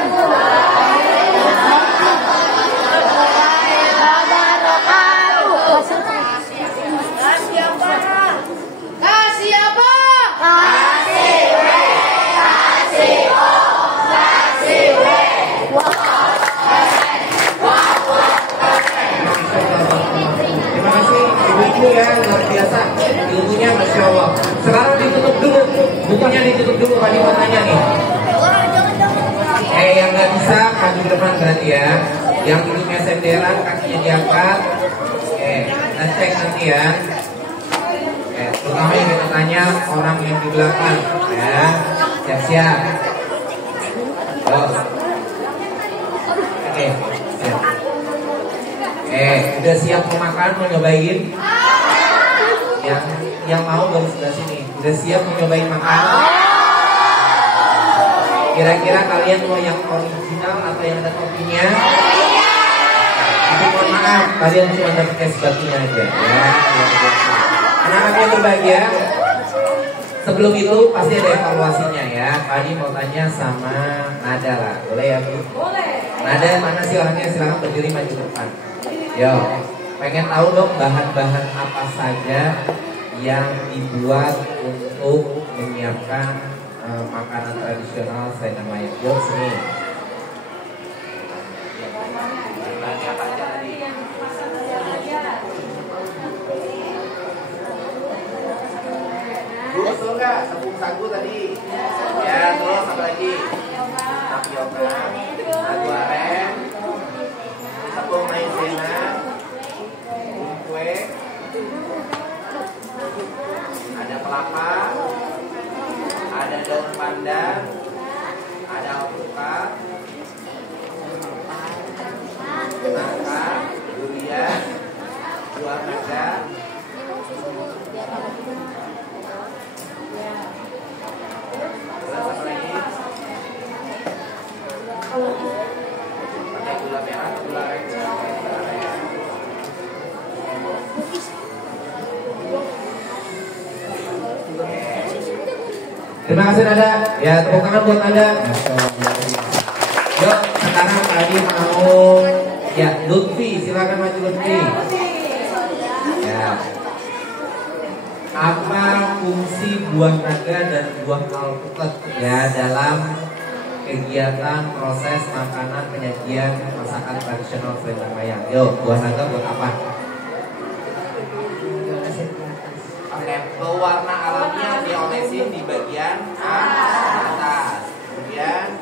Kasih apa? Terima kasih ibu-ibu ya, luar biasa. Ilmunya Masya Allah. Sekarang ditutup dulu. Bukunya ditutup dulu. Tadi mau tanya nih. Yang nggak bisa maju ke depan berarti ya. Yang duduknya senderan, kakinya diangkat. Kita cek nanti ya. Terutama yang kita tanya orang yang di belakang ya. Siap-siap. Oke, siap. Udah siap mau makan, mau nyobain? Yang mau baru sebelah sini. Udah siap mau nyobain makan? Kira-kira kalian mau yang original atau yang ada toppingnya? Tapi mohon maaf, kalian cuma dapat es batunya aja ya. Anak-anak yang berbahagia, sebelum itu pasti ada evaluasinya ya. Tadi mau tanya sama Nada lah, boleh ya Bu? Boleh. Nada mana sih orangnya? Silakan berdiri maju ke depan. Yo, pengen tahu dong bahan-bahan apa saja yang dibuat untuk menyiapkan makanan tradisional selendang mayang. Yo, sini. Bahannya apa aja tadi? Bu, betul nggak? Tepung sagu tadi. Ya, terus apa lagi? Tapioka, sagu aren, tepung maizena, kue, ada kelapa, ada daun pandan, ada alpukat, nangka, durian, buah naga. Terus apa lagi? Pakai gula merah atau gula aren? Terima kasih Nada. Ya, tepuk tangan buat Nada. Yuk, sekarang tadi mau ya Lutfi, silakan maju Lutfi. Ya. Apa fungsi buah naga dan buah alpukat ya dalam kegiatan proses makanan penyajian masakan tradisional Selendang Mayang? Yuk, buah naga buat apa? Oke, pewarna alamnya diolesin di bagian atas. Kemudian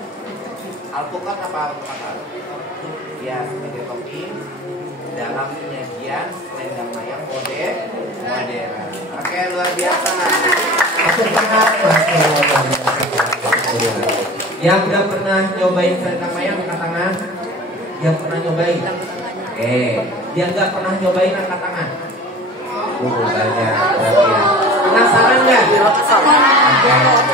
alpukat apa alpukat? Ya, sebagai topping dalam penyajian Selendang Mayang modern. Oke, luar biasa. Tepuk tangan. Yang udah pernah nyobain Selendang Mayang angkat tangan. Yang pernah nyobain. Yang nggak pernah nyobain angkat tangan. Banyak. Penasaran nggak?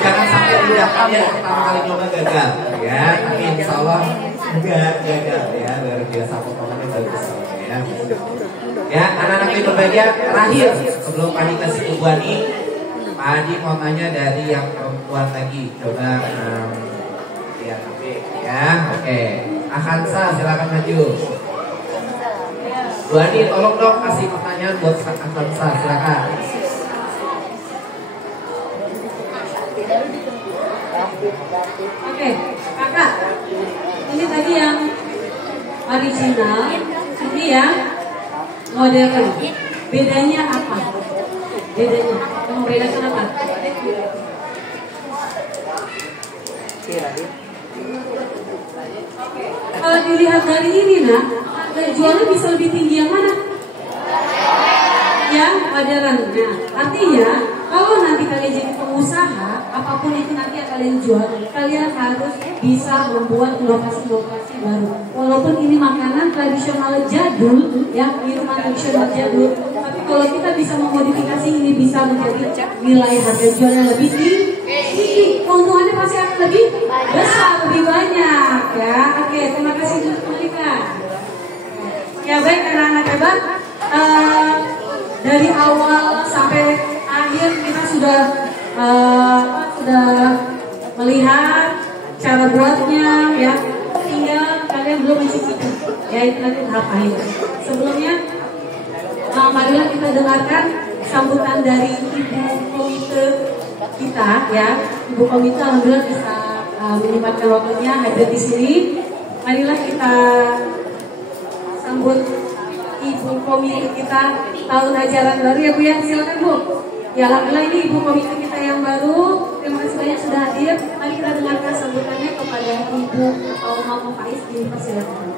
Jangan sampai tidak yang pertama kali nyoba gagal. Ya, tapi insya Allah enggak gagal ya. Luar biasa, potongannya bagus ya. Ya, anak-anak yang berbahagia, terakhir sebelum Pak Adi kasih ke Bu Ani, Pak Adi mau tanya dari yang perempuan lagi. Coba lihat HP ya. Oke, Akansa silakan maju. Bu Ani tolong dong kasih pertanyaan buat Akansa, silakan. Oke, kakak, ini tadi yang original, ini yang modern. Bedanya apa? Bedanya, kamu bedakan apa? Kalau dilihat dari ini, nah, harga jualnya bisa lebih tinggi yang mana? Yang modern. Nah, artinya kalau nanti kalian jadi pengusaha, apapun itu nanti yang kalian jual, kalian harus bisa membuat inovasi-inovasi baru. Walaupun ini makanan tradisional jadul, ya, minuman tradisional jadul, tapi kalau kita bisa memodifikasi ini bisa menjadi nilai harga jual yang lebih tinggi, keuntungannya pasti akan lebih besar, lebih banyak, ya. Oke, terima kasih untuk mereka. Ya baik, anak-anak hebat. Dari awal sampai akhir kita sudah melihat cara buatnya, ya. Tinggal kalian belum mencicipi, ya itu nanti tahap akhir. Sebelumnya, marilah kita dengarkan sambutan dari Ibu Komite kita, ya. Ibu Komite alhamdulillah bisa menyempatkan waktunya hadir di sini. Marilah kita sambut Ibu Komite kita tahun ajaran baru, ya Bu ya. Silakan Bu. Ya, alhamdulillah ini Ibu Komite kita yang baru. Terima kasih banyak sudah hadir. Mari kita dengarkan sambutannya kepada Ibu Mama Faiz. Dipersilakan.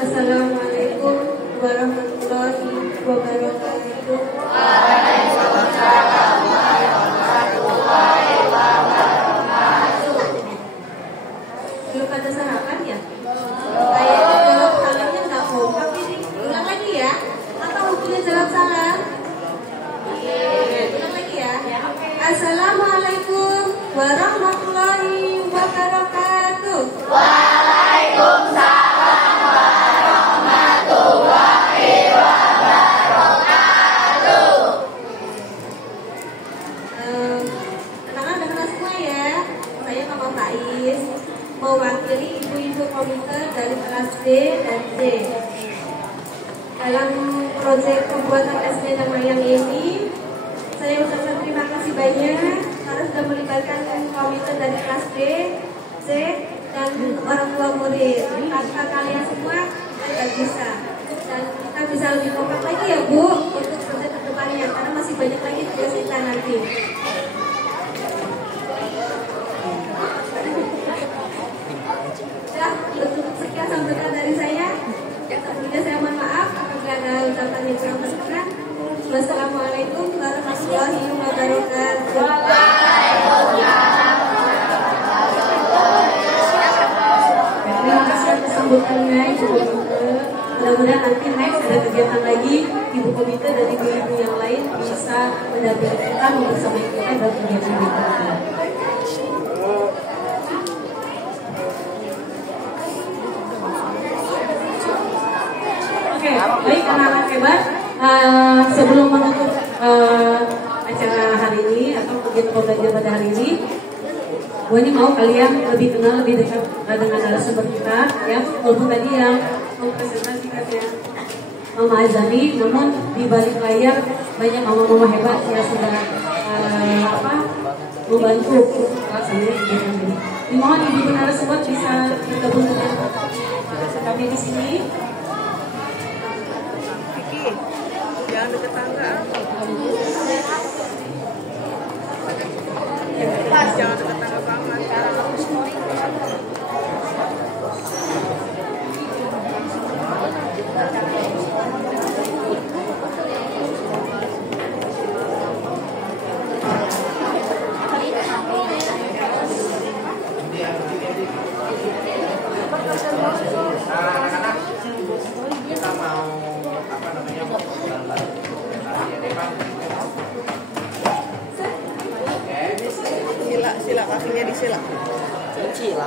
Assalamualaikum warahmatullahi wabarakatuh. Waalaikumsalam warahmatullahi wabarakatuh. Belum pada sarapan ya? Kayaknya jawab salamnya nggak kompak ini. Ulang lagi ya? Apa hukumnya jawab salam? Ulang lagi ya? Assalamualaikum warahmatullahi wabarakatuh. Waalaikumsalam warahmatullahi wabarakatuh. Anak-anak dengar semua ya. Saya Mama Faiz, mewakili ibu-ibu komite dari kelas D dan C. Dalam proyek pembuatan Selendang Mayang ini, saya ucapkan terima kasih banyak karena sudah melibatkan komite dari kelas D, C, dan orang tua murid. Tanpa kalian semua, kita tidak bisa. Dan kita bisa lebih kompak lagi ya Bu, untuk proyek ke depannya, karena masih banyak lagi tugas kita nanti. Cukup sekian sambutan dari saya. Sebelumnya saya mohon maaf apabila ada ucapan yang kurang berkenan. Wassalamualaikum warahmatullahi wabarakatuh. Terima kasih atas sambutannya Ibu Komite. Mudah-mudahan nanti next ada kegiatan lagi Ibu Komite dan ibu-ibu yang lain bisa mendampingi kita, membersamai kita dalam kegiatan berikutnya. kita belajar pada hari ini. Gue ini mau kalian lebih kenal, lebih dekat dengan narasumber kita, ya. Walaupun tadi yang mempresentasikan ya Mama Azani, namun di balik layar banyak mama-mama hebat yang sudah membantu pelaksanaan kegiatan ini. Dimohon ibu narasumber bisa bergabung dengan kami di sini. Kiki, jangan deket tangga. Jangan deket tangga banget. Anak-anak, kita mau apa namanya gambar tadi ya Depan. Sila kakinya disila. Sila.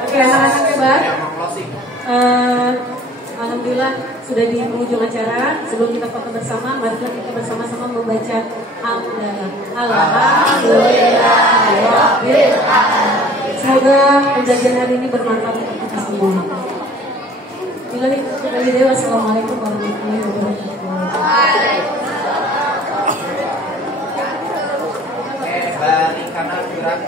Oke, anak-anak hebat. Alhamdulillah sudah di penghujung acara. Sebelum kita foto bersama, mari kita bersama-sama membaca hamdalah. Alhamdulillah. Semoga pembelajaran hari ini bermanfaat untuk kita semua. Wassalamualaikum warahmatullahi wabarakatuh. Balik kanan gerak.